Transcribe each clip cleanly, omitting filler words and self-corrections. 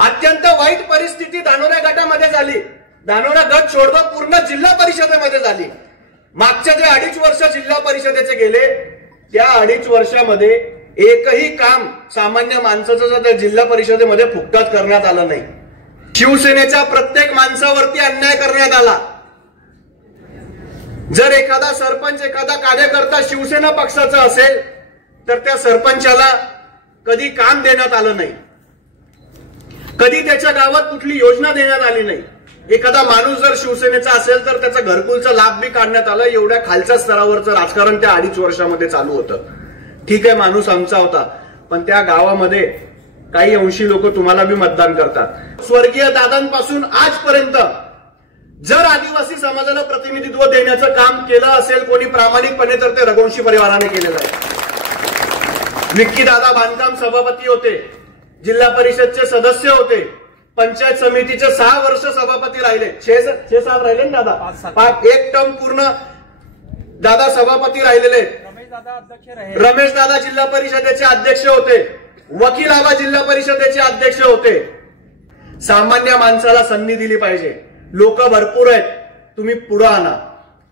अत्यंत वाईट परिस्थिती धानोरा गटामध्ये झाली. धानोरा गट सोडतो पूर्ण जिल्हा परिषदेमध्ये झाली. मागच्या जे 2.5 वर्ष जिल्हा परिषदेचे गेले त्या 2.5 वर्षामध्ये एकही काम सामान्य माणसाचं त्या जिल्हा परिषदेमध्ये फुकटात करण्यात आलं नाही. शिवसेनेच्या प्रत्येक माणसावरती अन्याय करण्यात आला. जर एखादा सरपंच एखादा कार्यकर्ता शिवसेना पक्षाचा असेल तर त्या सरपंचाला कधी काम देण्यात आलं नाही, कधी त्याच्या गावात कुठली योजना देण्यात आली नाही. एखादा माणूस जर शिवसेनेचा असेल तर त्याचा घरकुलचा लाभ बी काढण्यात आला. एवढ्या खालच्या स्तरावरचं राजकारण त्या 2.5 वर्षामध्ये चालू होतं. ठीक आहे, माणूस आमचा होता, पण त्या गावामध्ये काही अंशी लोक तुम्हाला बी मतदान करतात. स्वर्गीय दादांपासून आजपर्यंत जर आदिवासी समाजाला प्रतिनिधित्व देण्याचं काम केलं असेल कोणी प्रामाणिकपणे तर ते रघुवंशी परिवाराने केलेलं आहे. विक्की दादा बांधकाम सभापती होते, जिल्हा परिषदचे सदस्य होते, पंचायत समितीचे 6 वर्ष सभापती राहिले. 6 राहिले ना दादा, 1 टर्म पूर्ण दादा सभापती राहिलेले. रमेश दादा जिल्हा परिषदेचे अध्यक्ष होते, वकील आबा जिल्हा परिषदेचे अध्यक्ष होते. सामान्य माणसाला संधी दिली पाहिजे. लोक भरपूर आहेत, तुम्ही पुढे आणा.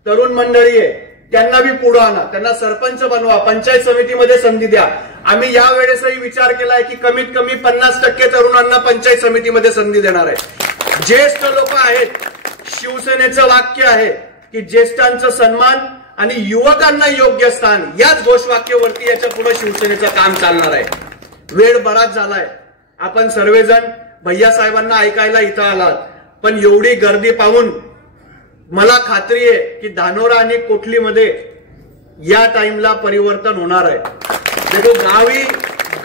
तरुण मंडळी आहे, त्यांना बी पुढे आणा, त्यांना सरपंच बनवा, पंचायत समितीमध्ये संधी द्या. आम्ही या वेळेसही विचार केलाय की कमीत कमी 50% तरुणांना पंचायत समितीमध्ये संधी देणार आहे. ज्येष्ठ लोक आहेत, शिवसेनेचं वाक्य आहे की ज्येष्ठांचा सन्मान आणि युवकांना योग्य स्थान, याच घोषवाक्यावरती याच्या पुढे शिवसेनेचं काम चालणार आहे. वेळ बराच झालाय. आपण सर्वजण भैया साहेबांना ऐकायला इथं आलात, पण एवढी गर्दी पाहून मला खात्री आहे की धानोरा आणि कोठलीमध्ये या टाइमला परिवर्तन होणार आहे. देखो गावी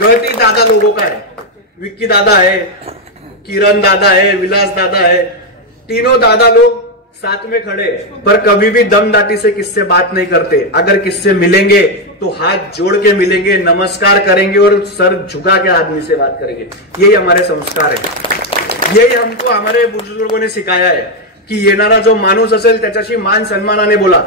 गट ही दादा लोगों का है. विक्की दादा है, किरण दादा है, विलास दादा है, तीनों दादा लोग साथ में खड़े, पर कभी भी दमदाटी से किससे बात नहीं करते. अगर किससे मिलेंगे तो हाथ जोड़ के मिलेंगे, नमस्कार करेंगे और सर झुका के आदमी से बात करेंगे. यही हमारे संस्कार है. यही हमको हमारे बुजुर्गों ने सिखाया है की येणारा जो माणूस असेल त्याच्याशी मान सन्मानाने बोला.